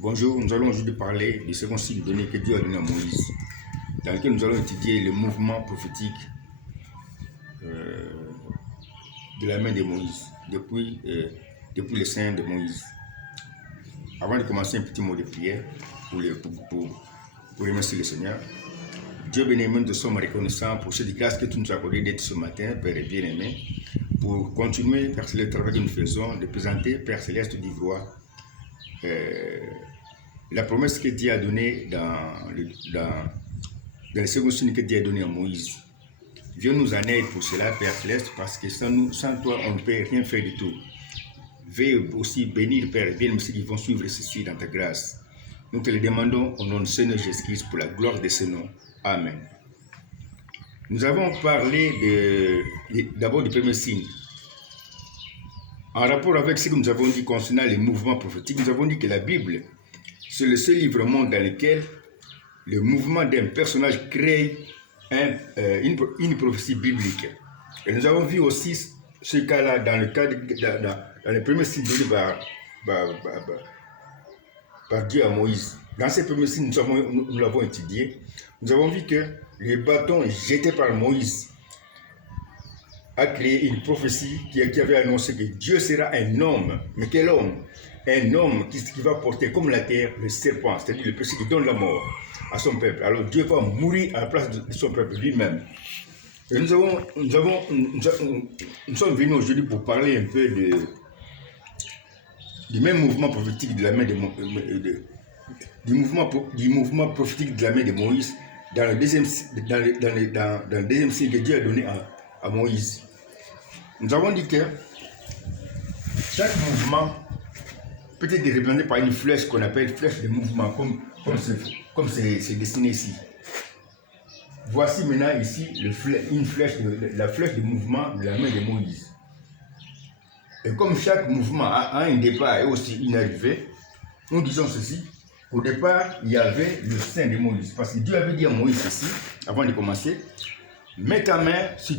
Bonjour, nous allons aujourd'hui parler du second signe donné que Dieu a donné à Moïse, dans lequel nous allons étudier le mouvement prophétique de la main de Moïse, depuis le sein de Moïse. Avant de commencer, un petit mot de prière pour remercier le Seigneur. Dieu béni, nous sommes reconnaissants pour cette grâce que tu nous as accordée d'être ce matin, Père bien-aimé, pour continuer, Père Céleste, le travail que nous faisons, de présenter, Père Céleste d'Ivoire, la promesse que Dieu a donnée dans le second signe que Dieu a donné à Moïse. Viens nous en aide pour cela, Père Céleste, parce que sans toi, on ne peut rien faire du tout. Veuille aussi bénir, Père, bien ceux qui vont suivre ceci dans ta grâce. Nous te le demandons au nom du Seigneur Jésus-Christ pour la gloire de ce nom. Amen. Nous avons parlé d'abord du premier signe. En rapport avec ce que nous avons dit concernant les mouvements prophétiques, nous avons dit que la Bible, c'est le seul livre au monde dans lequel le mouvement d'un personnage crée une prophétie biblique. Et nous avons vu aussi ce cas-là dans le premier signe donné par Dieu à Moïse. Dans ces premiers signes, nous l'avons étudié. Nous avons vu que le bâton jeté par Moïse a créé une prophétie qui avait annoncé que Dieu sera un homme. Mais quel homme? Un homme qui va porter comme la terre le serpent, c'est-à-dire le péché qui donne la mort à son peuple. Alors Dieu va mourir à la place de son peuple lui-même. Et nous sommes venus aujourd'hui pour parler un peu du même mouvement prophétique de la main du mouvement prophétique de la main de Moïse dans le deuxième signe que Dieu a donné à Moïse. Nous avons dit que chaque mouvement peut être représenté par une flèche qu'on appelle flèche de mouvement, comme c'est dessiné ici. Voici maintenant ici la flèche de mouvement de la main de Moïse. Et comme chaque mouvement a un départ et aussi une arrivée, nous disons ceci. Au départ, il y avait le sein de Moïse. Parce que Dieu avait dit à Moïse ceci, avant de commencer, mets ta main sur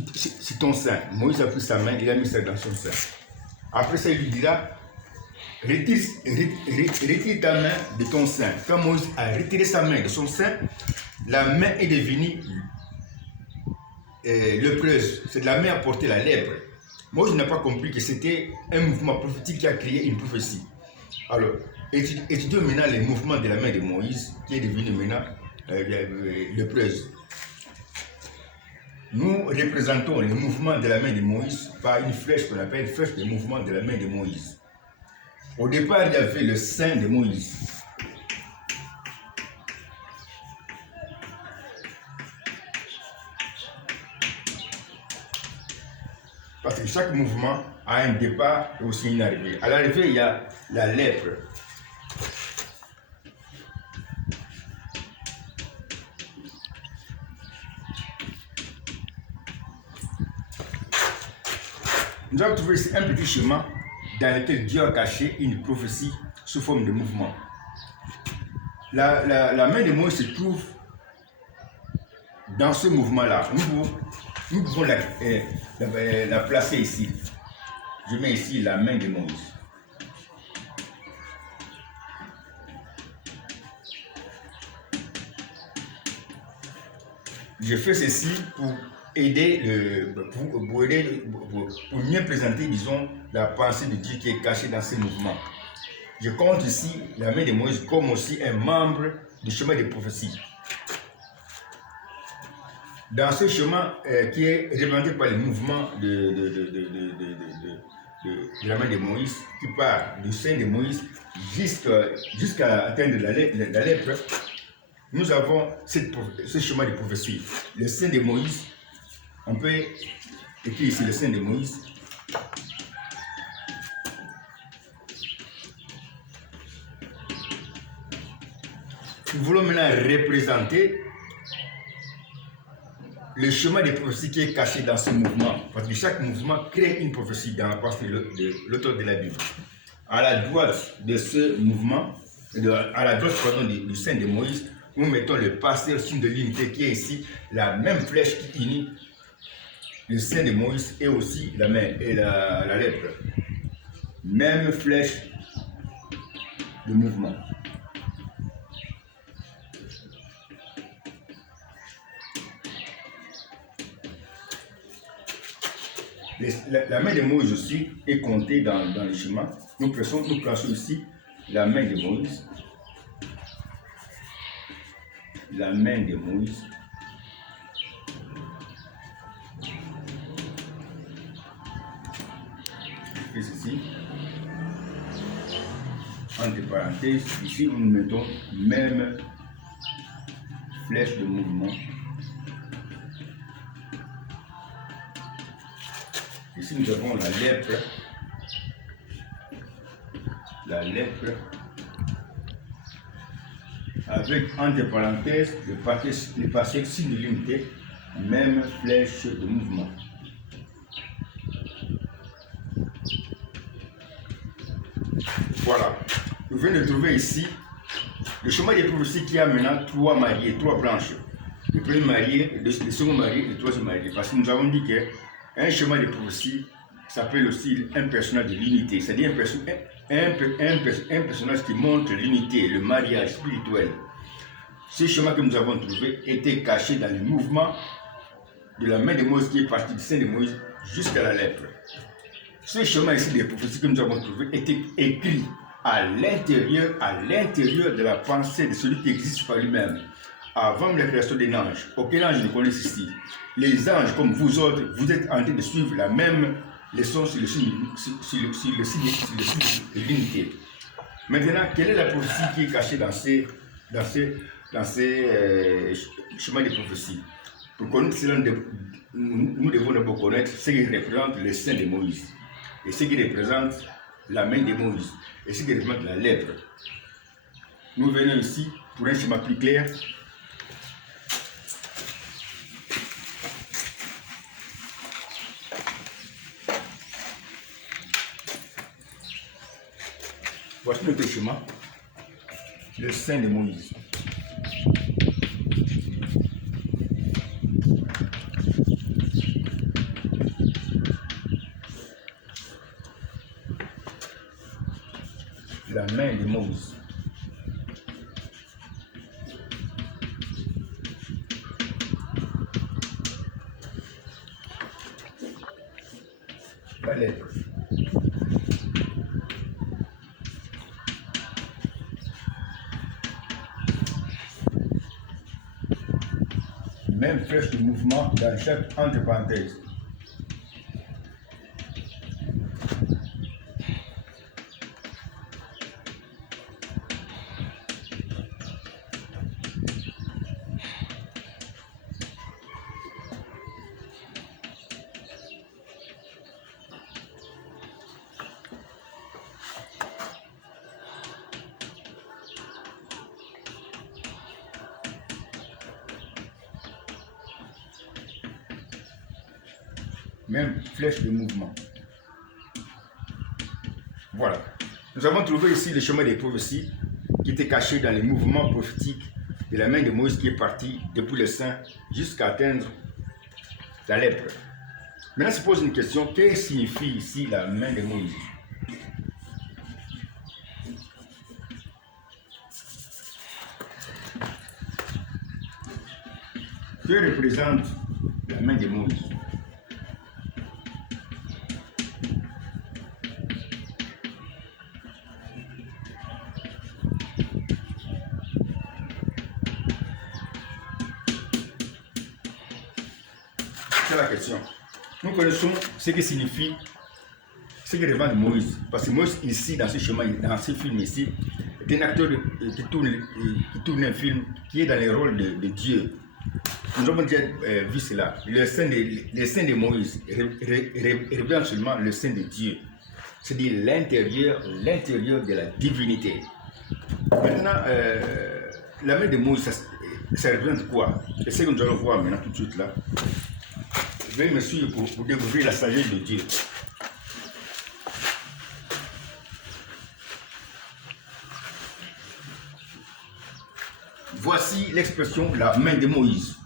ton sein. Moïse a pris sa main, il a mis ça dans son sein. Après ça, il lui dira, retire ta main de ton sein. Quand Moïse a retiré sa main de son sein, la main est devenue lépreuse. C'est de la main à porter la lèpre. Moïse n'a pas compris que c'était un mouvement prophétique qui a créé une prophétie. Alors, étudions maintenant les mouvements de la main de Moïse, qui est devenue maintenant lépreuse. Nous représentons le mouvement de la main de Moïse par une flèche qu'on appelle flèche de mouvement de la main de Moïse. Au départ, il y avait le sein de Moïse. Parce que chaque mouvement a un départ et aussi une arrivée. À l'arrivée, il y a la lèpre. Nous avons trouvé ici un petit schéma dans lequel Dieu a caché une prophétie sous forme de mouvement. La main de Moïse se trouve dans ce mouvement-là. Nous pouvons la placer ici. Je mets ici la main de Moïse. Je fais ceci pour aider, pour mieux présenter, disons, la pensée de Dieu qui est cachée dans ces mouvements. Je compte ici la main de Moïse comme aussi un membre du chemin de prophétie. Dans ce chemin qui est représenté par le mouvement de la main de Moïse, qui part du sein de Moïse jusqu'à atteindre la lèpre, nous avons ce chemin de prophétie. Le sein de Moïse, on peut écrire ici le sein de Moïse. Nous voulons maintenant représenter le chemin de prophétie qui est caché dans ce mouvement. Parce que chaque mouvement crée une prophétie dans la partie de l'auteur de la Bible. À la droite de ce mouvement, à la droite du sein de Moïse, nous mettons le pasteur signe de l'unité qui est ici, la même flèche qui unit le sein de Moïse et aussi la main et la lèpre. Même flèche de mouvement. La main de Moïse aussi est comptée dans le chemin. Nous plaçons ici la main de Moïse. La main de Moïse. Je fais ceci. Entre parenthèses, ici nous mettons même flèche de mouvement. Ici nous avons la lèpre. La lèpre. Avec entre parenthèses le passé signe de l'unité, même flèche de mouvement. Voilà. Nous venons de trouver ici le chemin des prophéties qui a maintenant trois mariés, trois branches. Le premier marié, le second marié et le troisième marié. Parce que nous avons dit qu'un chemin des prophéties s'appelle aussi un personnage de l'unité. C'est-à-dire un personnage qui montre l'unité, le mariage spirituel. Ce chemin que nous avons trouvé était caché dans le mouvement de la main de Moïse qui est partie du sein de Moïse jusqu'à la lèpre. Ce chemin ici des prophéties que nous avons trouvé était écrit à l'intérieur de la pensée de celui qui existe par lui-même. Avant la création des anges, aucun ange ne connaît ici. Les anges, comme vous autres, vous êtes en train de suivre la même leçon sur le signe de l'unité. Maintenant, quelle est la prophétie qui est cachée dans ces chemins de prophétie? Pour connaître cela, nous devons d'abord connaître ce qui représente le sein de Moïse, et ce qui représente la main de Moïse, et ce qui représente la lèpre. Nous venons ici pour un schéma plus clair. Voici notre chemin, le sein de Moïse. La main de Moïse. La lèpre. Même flèche de mouvement dans chaque entre parenthèses. Même flèche de mouvement. Voilà. Nous avons trouvé ici le chemin des prophéties qui était caché dans les mouvements prophétiques de la main de Moïse qui est partie depuis le sein jusqu'à atteindre la lèpre. Maintenant, se pose une question, que signifie ici la main de Moïse? Que représente la main de Moïse? C'est la question. Nous connaissons ce que signifie, ce que représente Moïse. Parce que Moïse, ici, dans ce chemin, dans ce film ici, est un acteur qui tourne un film qui est dans le rôle de Dieu. Nous avons déjà vu cela. Le sein de Moïse représente seulement le sein de Dieu. C'est-à-dire l'intérieur de la divinité. Maintenant, la main de Moïse, ça représente quoi? C'est ce que nous allons voir maintenant tout de suite là. Veuillez me suivre pour découvrir la sagesse de Dieu. Voici l'expression la main de Moïse.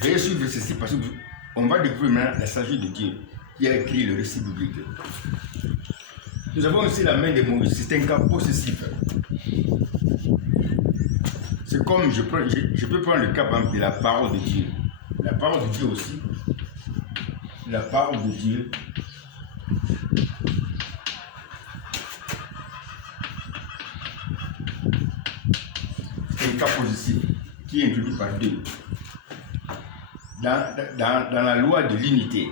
Veuillez suivre ceci parce qu'on va découvrir maintenant la sagesse de Dieu qui a écrit le récit biblique. Nous avons aussi la main de Moïse, c'est un cas possessif. C'est comme je peux prendre le cas de la parole de Dieu. La parole de Dieu aussi. La parole de Dieu. C'est un cas possessif qui est introduit par Dieu. Dans la loi de l'unité,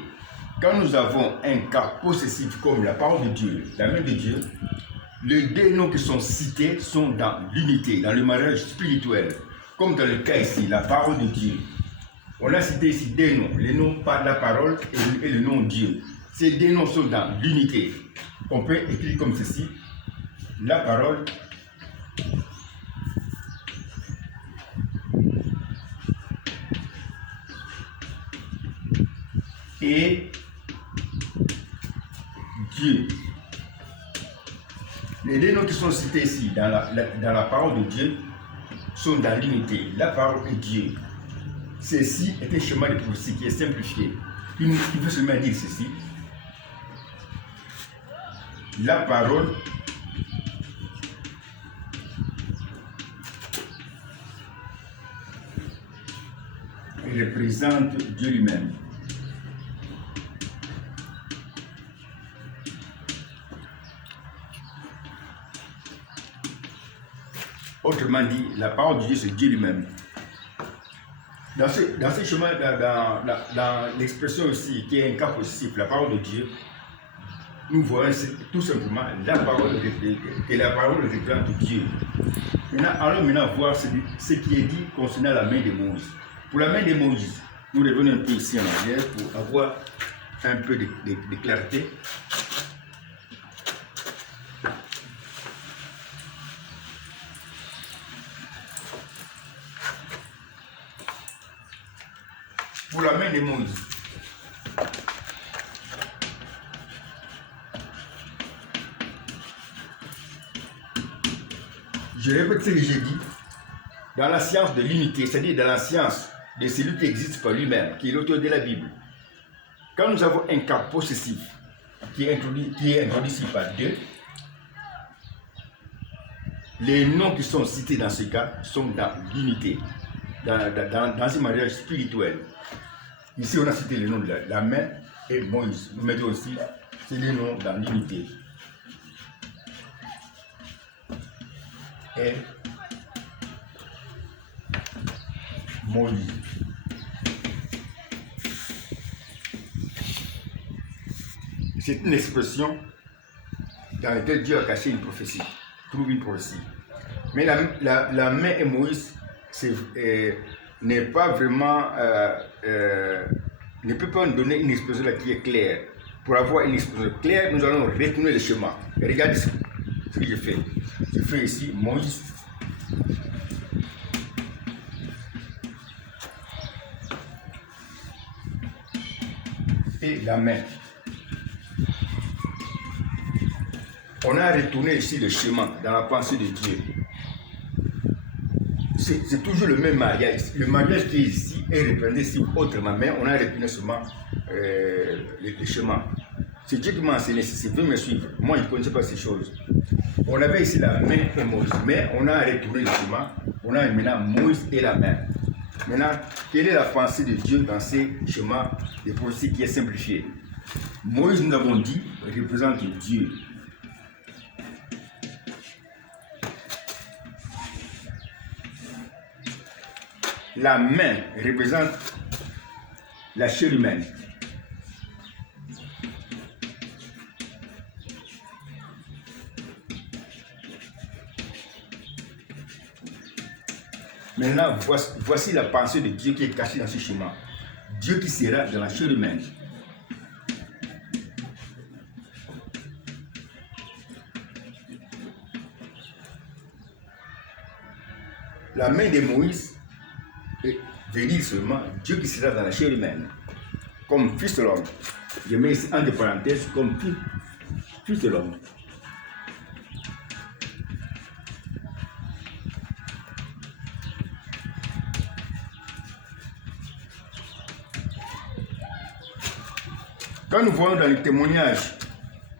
quand nous avons un cas possessif comme la parole de Dieu, la main de Dieu, les deux noms qui sont cités sont dans l'unité, dans le mariage spirituel. Comme dans le cas ici, la parole de Dieu. On a cité ici deux noms, le nom par la parole et le nom Dieu. Ces deux noms sont dans l'unité. On peut écrire comme ceci, la parole et Dieu. Les deux noms qui sont cités ici dans la parole de Dieu sont dans l'unité. La parole et Dieu. Ceci est un schéma de prophétie qui est simplifié. Il veut seulement dire ceci. La parole représente Dieu lui-même. Autrement dit, la parole de Dieu, c'est Dieu lui-même. Dans ce chemin, dans l'expression aussi, qui est un cas positif, la parole de Dieu, nous voyons tout simplement la parole représente Dieu. Allons maintenant voir ce qui est dit concernant la main de Moïse. Pour la main de Moïse, nous revenons un peu ici en arrière pour avoir un peu de clarté. Pour la main de Moïse. Je répète ce que j'ai dit. Dans la science de l'unité, c'est-à-dire dans la science de celui qui existe par lui-même, qui est l'auteur de la Bible, quand nous avons un cas possessif qui est introduit ici par Dieu, les noms qui sont cités dans ce cas sont dans l'unité, dans un mariage spirituel. Ici, on a cité le nom de la main et Moïse. Nous mettons aussi les noms dans l'unité. Et Moïse. C'est une expression dans laquelle Dieu a caché une prophétie, trouve une prophétie. Mais la main et Moïse, n'est pas vraiment, ne peut pas nous donner une expression là qui est claire. Pour avoir une expression claire, nous allons retourner le schéma. Et regardez ce que je fais. Je fais ici Moïse. Et la main. On a retourné ici le schéma dans la pensée de Dieu. C'est toujours le même mariage. Le mariage qui est ici est représenté ici autrement, mais on a retourné seulement le schéma. C'est Dieu qui m'a enseigné ceci, vous me suivre. Moi, je ne connaissais pas ces choses. On avait ici la main et Moïse, mais on a retourné le schéma. On a maintenant Moïse et la main. Maintenant, quelle est la pensée de Dieu dans ces schémas de prophétie qui est simplifié? Moïse, nous avons dit, représente Dieu. La main représente la chair humaine. Maintenant, voici la pensée de Dieu qui est cachée dans ce schéma. Dieu qui sera dans la chair humaine. La main de Moïse veut dire seulement Dieu qui sera dans la chair humaine, comme fils de l'homme. Je mets ici entre parenthèses comme fils de l'homme. Quand nous voyons dans le témoignage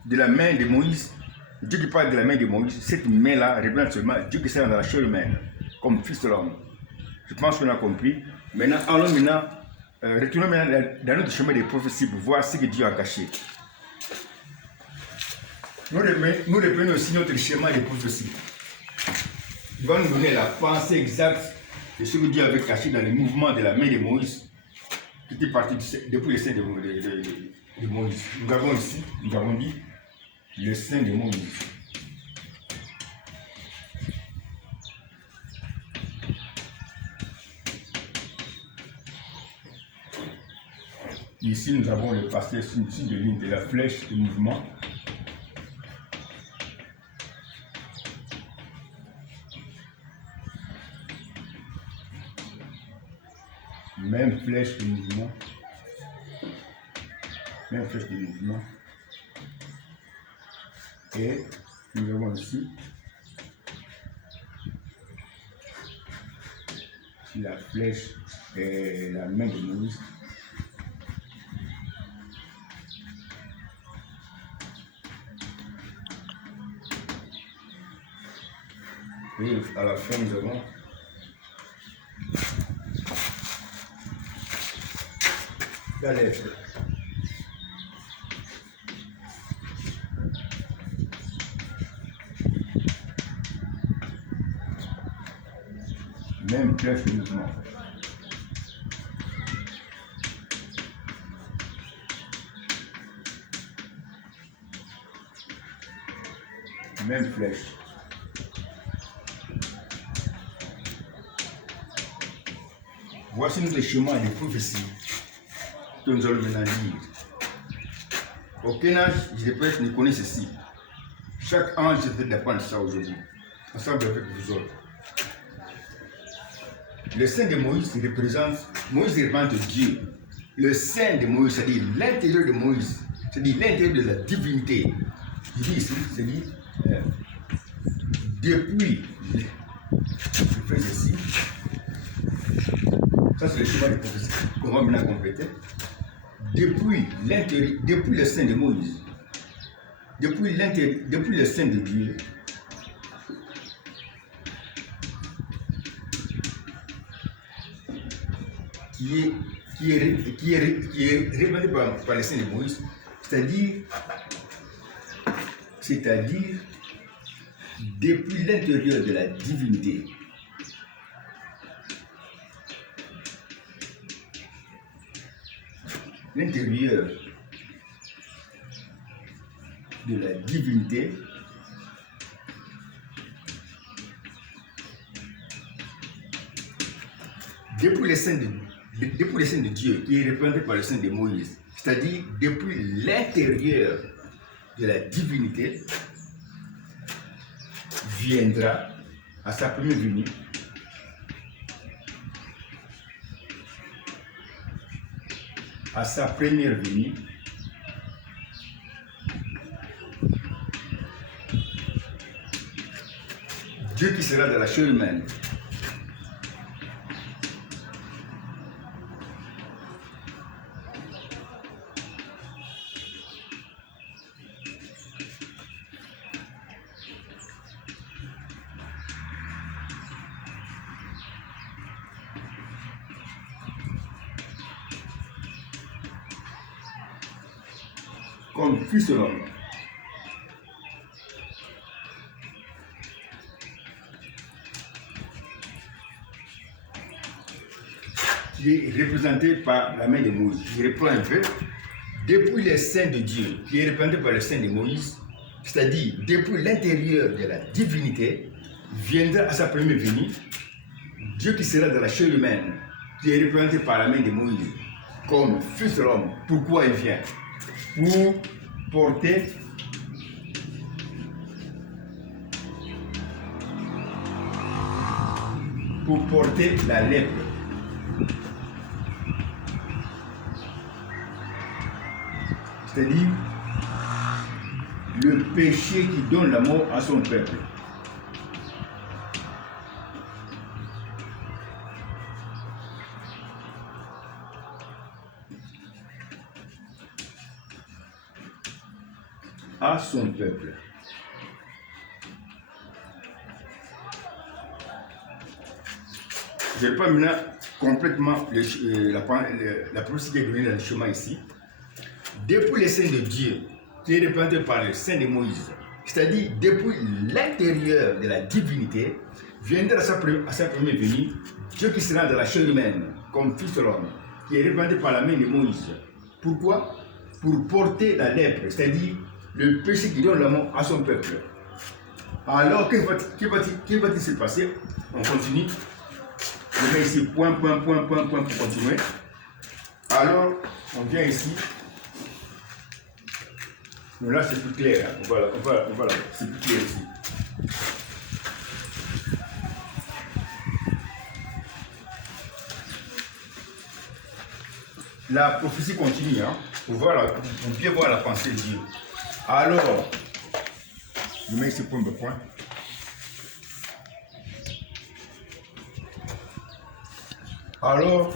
de la main de Moïse, Dieu qui parle de la main de Moïse, cette main-là représente seulement Dieu qui sera dans la chair humaine, comme fils de l'homme. Je pense qu'on a compris. Maintenant, allons maintenant, retournons maintenant dans notre chemin des prophéties pour voir ce que Dieu a caché. Nous reprenons aussi notre schéma des prophéties. Il va nous donner la pensée exacte de ce que Dieu avait caché dans le mouvement de la main de Moïse, qui était parti depuis le sein de Moïse. Nous avons ici, nous avons dit, le sein de Moïse. Ici, nous avons le pasteur signe de ligne de la flèche de mouvement. Même flèche de mouvement. Même flèche de mouvement. Et nous avons ici la flèche et la main de Moïse. Et à la fin, nous avons la lettre. Même flèche de mouvement. Même flèche. Voici notre chemin des prophéties que nous allons maintenant lire. Aucun âge de prêtre ne connaît ceci. Chaque ange est en train d'apprendre ça aujourd'hui, ensemble avec vous autres. Le sein de Moïse représente Dieu. Le sein de Moïse, c'est-à-dire l'intérieur de Moïse, c'est-à-dire l'intérieur de la divinité. Je dis ici, c'est-à-dire depuis, je fais ceci, ça c'est le chemin de prophétie qu'on va maintenant compléter. Depuis l'intérieur, depuis le sein de Moïse, depuis le sein de Dieu, qui est représenté par le sein de Moïse, c'est-à-dire depuis l'intérieur de la divinité. L'intérieur de la divinité depuis le sein de Dieu qui est représenté par le sein de Moïse, c'est-à-dire depuis l'intérieur de la divinité viendra à sa première venue Dieu qui sera dans la chair humaine. Comme fils de l'homme. Qui est représenté par la main de Moïse. Je reprends un peu. Depuis le sein de Dieu, qui est représenté par le sein de Moïse, c'est-à-dire depuis l'intérieur de la divinité, viendra à sa première venue Dieu qui sera dans la chair humaine, qui est représenté par la main de Moïse, comme fils de l'homme. Pourquoi il vient? Pour porter la lèpre. C'est-à-dire le péché qui donne la mort à son peuple. À son peuple. Je reprends maintenant complètement la prophétie qui est donnée dans le chemin ici. Depuis les saints de Dieu, qui est représenté par le saint de Moïse, c'est-à-dire depuis l'intérieur de la divinité, viendra à sa première venue, Dieu qui sera dans la chair humaine, comme fils de l'homme, qui est représenté par la main de Moïse. Pourquoi? Pour porter la lèpre, c'est-à-dire le péché qui donne la mort à son peuple. Alors, qu'est-ce qui va se passer? On continue. Je mets ici point pour continuer. Alors, on vient ici. Donc là, c'est plus clair. Hein. Voilà, c'est plus clair ici. La prophétie continue, hein, pour bien voir la pensée de Dieu. Alors, je mets ici point par point. Alors,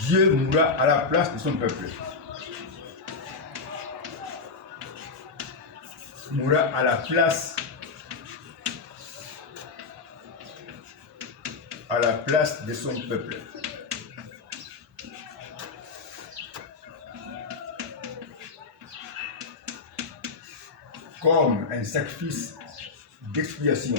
Dieu mourra à la place de son peuple. Mourra à la place de son peuple. Comme un sacrifice d'expiation.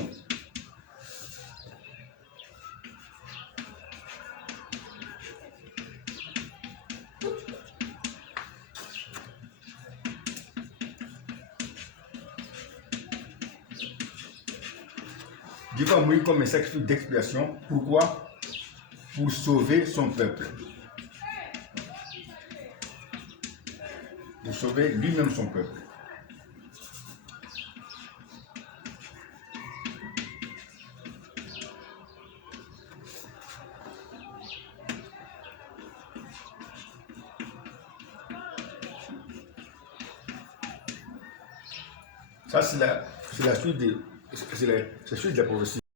Dieu va mourir comme un sacrifice d'expiation. Pourquoi? Pour sauver son peuple. Pour sauver lui-même son peuple. Ça, c'est la suite de la prophétie.